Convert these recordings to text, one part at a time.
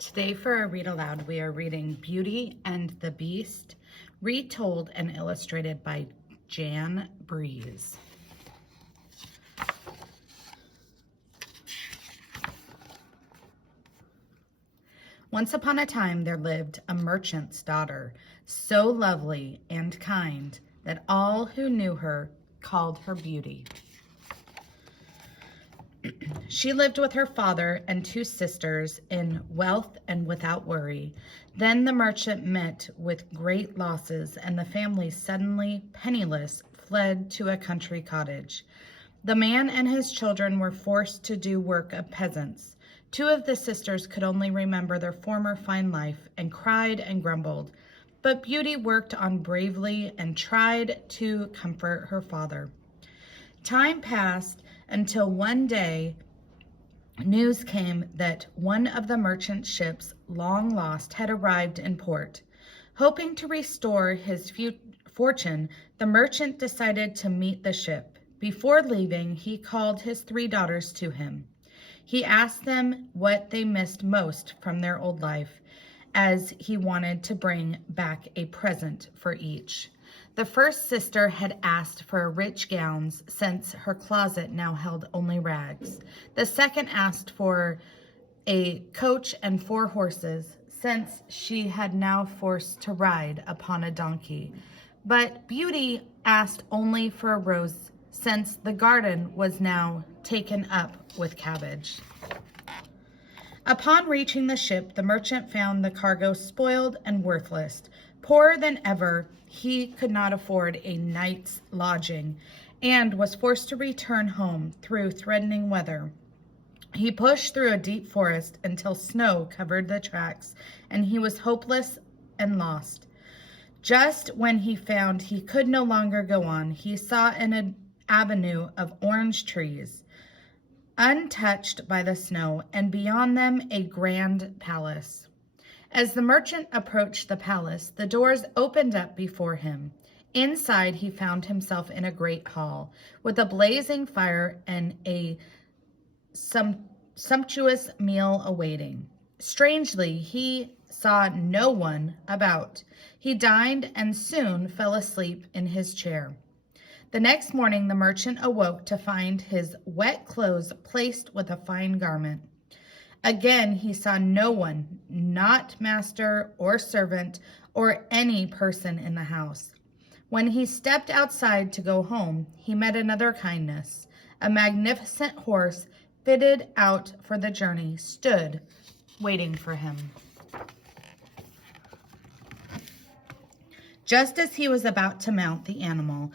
Today for our read aloud, we are reading Beauty and the Beast, retold and illustrated by Jan Breeze. Once upon a time there lived a merchant's daughter, so lovely and kind that all who knew her called her Beauty. She lived with her father and two sisters in wealth and without worry. Then the merchant met with great losses, and the family, suddenly penniless, fled to a country cottage. The man and his children were forced to do work of peasants. Two of the sisters could only remember their former fine life and cried and grumbled. But Beauty worked on bravely and tried to comfort her father. Time passed until one day news came that one of the merchant ships, long lost, had arrived in port. Hoping to restore his fortune, the merchant decided to meet the ship. Before leaving, he called his three daughters to him. He asked them what they missed most from their old life, as he wanted to bring back a present for each. The first sister had asked for rich gowns, since her closet now held only rags. The second asked for a coach and 4 horses, since she had now forced to ride upon a donkey. But Beauty asked only for a rose, since the garden was now taken up with cabbage. Upon reaching the ship, the merchant found the cargo spoiled and worthless. Poorer than ever, he could not afford a night's lodging and was forced to return home through threatening weather. He pushed through a deep forest until snow covered the tracks, and he was hopeless and lost. Just when he found he could no longer go on, he saw an avenue of orange trees, untouched by the snow, and beyond them a grand palace. As the merchant approached the palace, the doors opened up before him. Inside, he found himself in a great hall, with a blazing fire and a sumptuous meal awaiting. Strangely, he saw no one about. He dined and soon fell asleep in his chair. The next morning, the merchant awoke to find his wet clothes placed with a fine garment. Again, he saw no one, not master or servant or any person in the house. When he stepped outside to go home, he met another kindness. A magnificent horse, fitted out for the journey, stood waiting for him. Just as he was about to mount the animal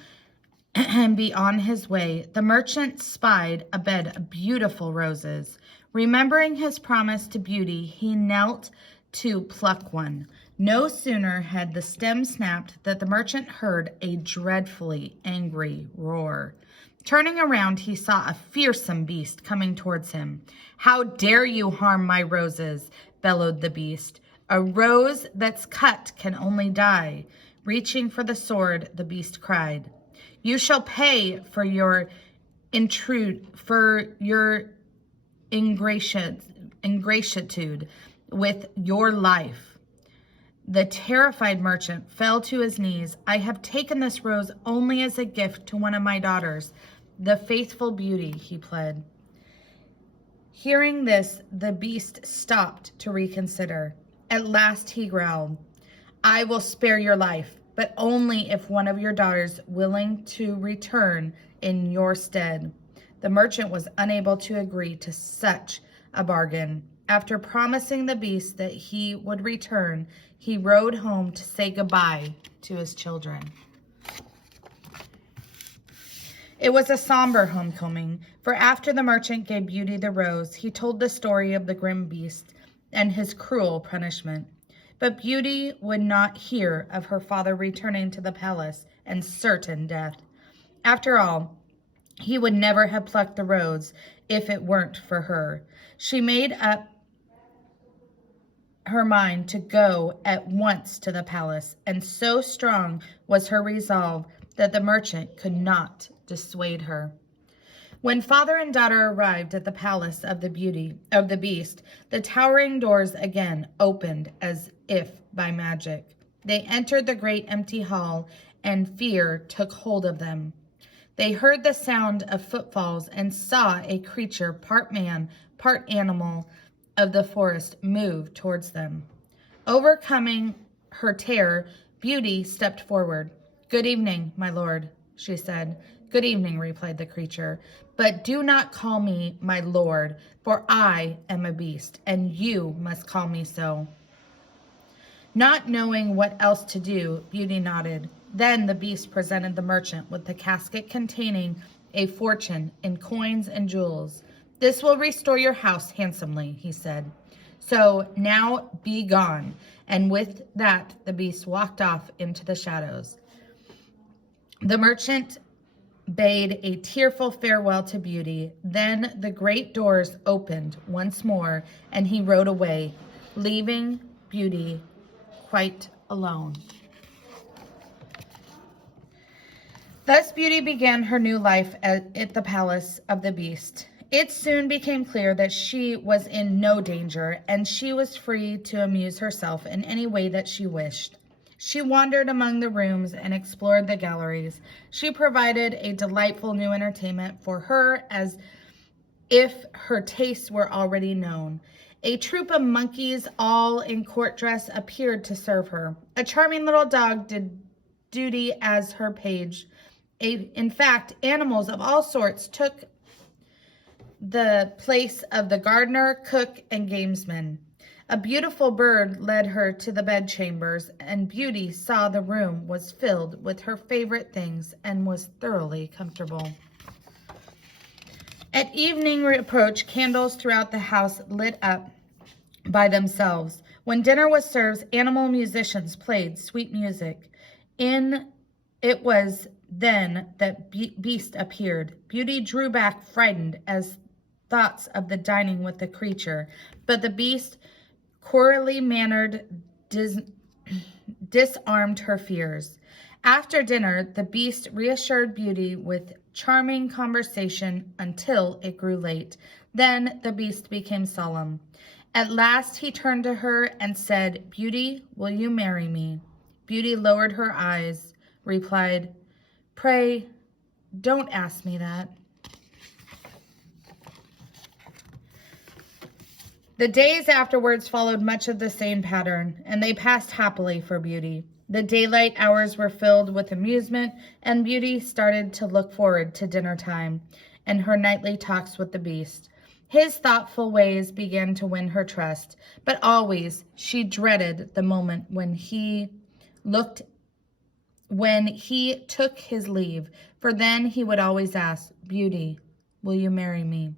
and be on his way, the merchant spied a bed of beautiful roses. Remembering his promise to Beauty, he knelt to pluck one. No sooner had the stem snapped than the merchant heard a dreadfully angry roar. Turning around, he saw a fearsome beast coming towards him. "How dare you harm my roses?" bellowed the beast. "A rose that's cut can only die." Reaching for the sword, the beast cried, "You shall pay for your ingratitude with your life." The terrified merchant fell to his knees. "I have taken this rose only as a gift to one of my daughters, the faithful Beauty," he pled. Hearing this, the beast stopped to reconsider. At last he growled, "I will spare your life, but only if one of your daughters willing to return in your stead." The merchant was unable to agree to such a bargain. After promising the beast that he would return, he rode home to say goodbye to his children. It was a somber homecoming, for after the merchant gave Beauty the rose, he told the story of the grim beast and his cruel punishment. But Beauty would not hear of her father returning to the palace and certain death. After all, he would never have plucked the rose if it weren't for her. She made up her mind to go at once to the palace, and so strong was her resolve that the merchant could not dissuade her. When father and daughter arrived at the palace of the beast, the towering doors again opened as if by magic. They entered the great empty hall, and fear took hold of them. They heard the sound of footfalls and saw a creature, part man, part animal of the forest, move towards them. Overcoming her terror, Beauty stepped forward. "Good evening, my lord," she said. "Good evening," replied the creature, "but do not call me my lord, for I am a beast, and you must call me so." Not knowing what else to do, Beauty nodded. Then the beast presented the merchant with the casket containing a fortune in coins and jewels. "This will restore your house handsomely," he said. "So now be gone." And with that, the beast walked off into the shadows. The merchant bade a tearful farewell to Beauty. Then the great doors opened once more, and he rode away, leaving Beauty quite alone. Thus Beauty began her new life at the palace of the beast. It soon became clear that she was in no danger, and she was free to amuse herself in any way that she wished. She wandered among the rooms and explored the galleries. She provided a delightful new entertainment for her as if her tastes were already known. A troop of monkeys, all in court dress, appeared to serve her. A charming little dog did duty as her page. In fact, animals of all sorts took the place of the gardener, cook, and gamesman. A beautiful bird led her to the bedchambers, and Beauty saw the room was filled with her favorite things and was thoroughly comfortable. At evening approach, candles throughout the house lit up by themselves. When dinner was served, animal musicians played sweet music. It was then that Beast appeared. Beauty drew back frightened as thoughts of the dining with the creature, but the Beast, coyly mannered, disarmed her fears. After dinner, the Beast reassured Beauty with charming conversation until it grew late. Then the Beast became solemn. At last he turned to her and said, "Beauty, will you marry me?" Beauty lowered her eyes, replied, "Pray, don't ask me that." The days afterwards followed much of the same pattern, and they passed happily for Beauty. The daylight hours were filled with amusement, and Beauty started to look forward to dinner time and her nightly talks with the Beast. His thoughtful ways began to win her trust, but always she dreaded the moment when he took his leave, for then he would always ask, "Beauty, will you marry me?"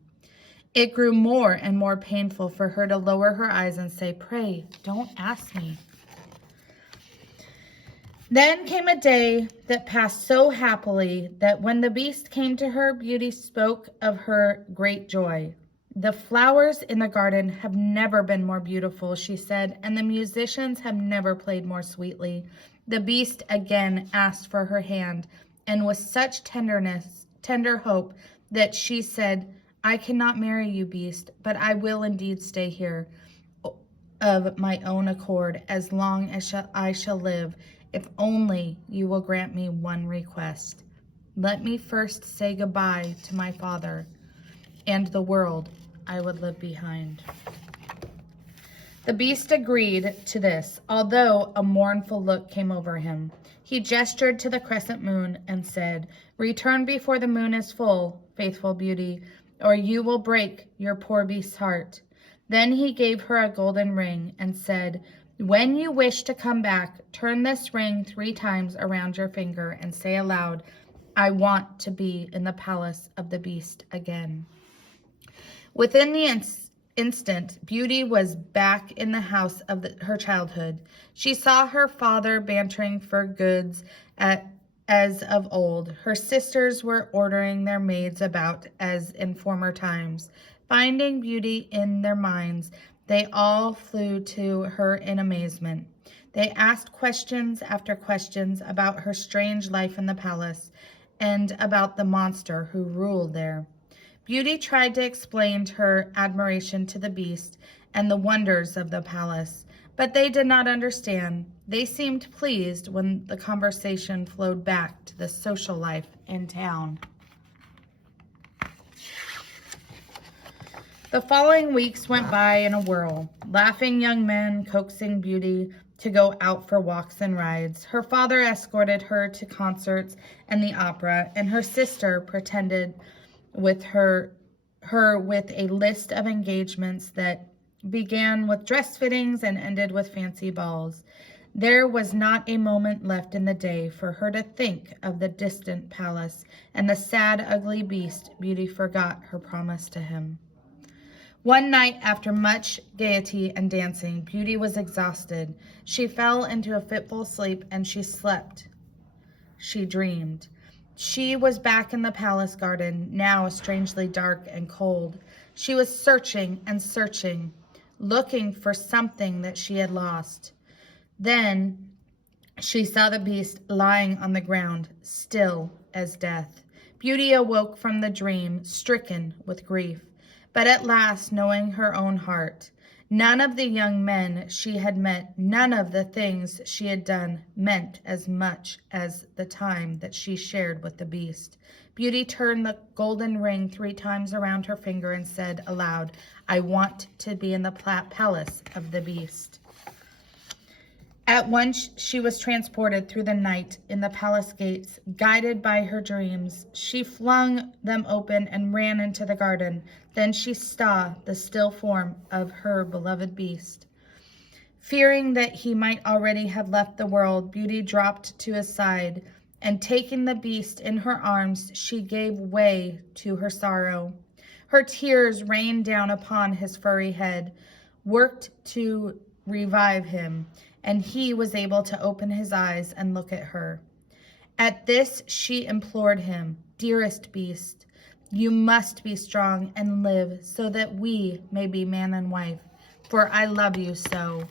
It grew more and more painful for her to lower her eyes and say, "Pray, don't ask me." Then came a day that passed so happily that when the Beast came to her, Beauty spoke of her great joy. "The flowers in the garden have never been more beautiful," she said, "and the musicians have never played more sweetly." The Beast again asked for her hand, and with such tender hope, that she said, "I cannot marry you, Beast, but I will indeed stay here of my own accord as long as I shall live, if only you will grant me one request. Let me first say goodbye to my father and the world I would leave behind." The Beast agreed to this, although a mournful look came over him. He gestured to the crescent moon and said, "Return before the moon is full, faithful Beauty, or you will break your poor Beast's heart." Then he gave her a golden ring and said, "When you wish to come back, turn this ring 3 times around your finger and say aloud, 'I want to be in the palace of the Beast again.'" Within the instant, Beauty was back in the house of her childhood. She saw her father bantering for goods as of old. Her sisters were ordering their maids about as in former times. Finding Beauty in their minds, they all flew to her in amazement. They asked questions after questions about her strange life in the palace and about the monster who ruled there. Beauty tried to explain her admiration to the Beast and the wonders of the palace, but they did not understand. They seemed pleased when the conversation flowed back to the social life in town. The following weeks went by in a whirl, laughing young men coaxing Beauty to go out for walks and rides. Her father escorted her to concerts and the opera, and her sister pretended with her with a list of engagements that began with dress fittings and ended with fancy balls. There was not a moment left in the day for her to think of the distant palace and the sad, ugly Beast. Beauty forgot her promise to him. One night, after much gaiety and dancing, Beauty was exhausted. She fell into a fitful sleep, and she slept. She dreamed. She was back in the palace garden, now strangely dark and cold. She was searching and searching, looking for something that she had lost. Then she saw the Beast lying on the ground, still as death. Beauty awoke from the dream, stricken with grief, but at last knowing her own heart. None of the young men she had met, none of the things she had done meant as much as the time that she shared with the Beast. Beauty turned the golden ring 3 times around her finger and said aloud, "I want to be in the palace of the Beast." At once she was transported through the night in the palace gates, guided by her dreams. She flung them open and ran into the garden. Then she saw the still form of her beloved Beast. Fearing that he might already have left the world, Beauty dropped to his side, and taking the Beast in her arms, she gave way to her sorrow. Her tears rained down upon his furry head, worked to revive him, and he was able to open his eyes and look at her. At this she implored him, "Dearest Beast, you must be strong and live so that we may be man and wife, for I love you so."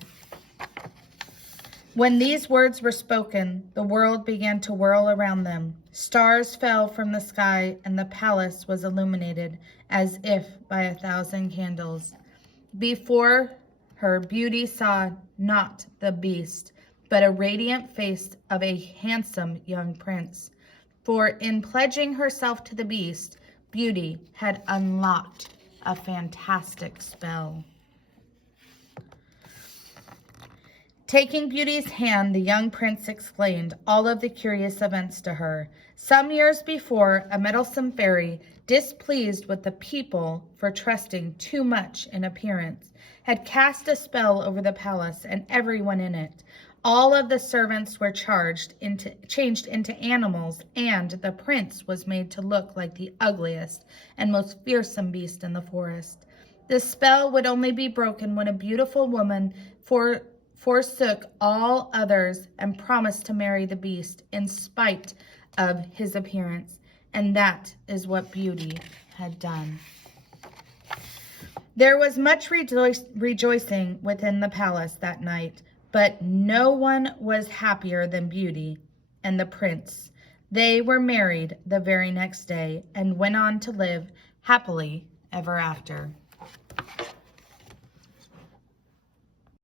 When these words were spoken, the world began to whirl around them. Stars fell from the sky, and the palace was illuminated as if by 1,000 candles. Before her, Beauty saw not the Beast, but a radiant face of a handsome young prince. For in pledging herself to the Beast, Beauty had unlocked a fantastic spell. Taking Beauty's hand, the young prince explained all of the curious events to her. Some years before, a meddlesome fairy, displeased with the people for trusting too much in appearance, had cast a spell over the palace and everyone in it. All of the servants were changed into animals, and the prince was made to look like the ugliest and most fearsome beast in the forest. The spell would only be broken when a beautiful woman forsook all others and promised to marry the Beast in spite of his appearance, and that is what Beauty had done. There was much rejoicing within the palace that night, but no one was happier than Beauty and the prince. They were married the very next day and went on to live happily ever after.